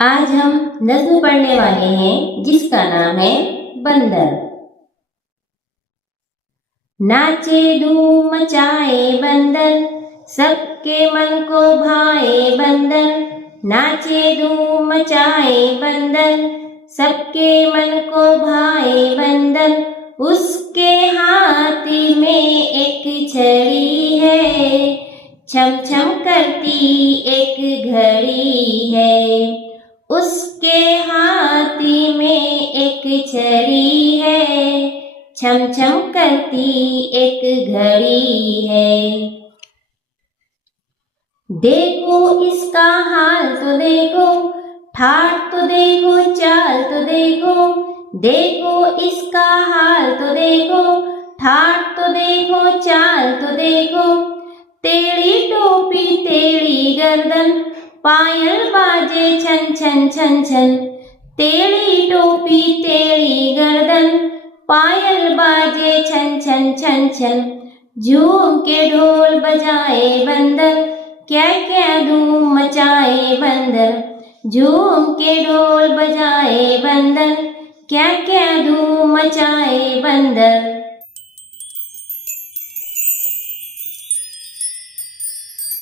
आज हम नज्म पढ़ने वाले हैं जिसका नाम है बंदर। नाचे धूम मचाए बंदर, सबके मन को भाए बंदर। नाचे धूम मचाए बंदर, सबके मन को भाए बंदर। उसके हाथ में एक छड़ी है, छम छम करती एक घड़ी है। उसके हाथ में एक छड़ी है, छम छम करती एक घड़ी है। देखो इसका हाल तो देखो, ठाठ तो देखो, चाल तो देखो। देखो इसका हाल तो देखो, ठाठ तो देखो, चाल तो देखो। टेढ़ी टोपी टेढ़ी गर्दन, पायल बाजे छन छन छन छन। टेढ़ी टोपी टेढ़ी गर्दन, पायल बाजे छन छन छन छन। झूम के ढोल बजाए बंदर, क्या क्या धूम मचाए बंदर। झूम के ढोल बजाए बंदर, क्या क्या धूम मचाए बंदर।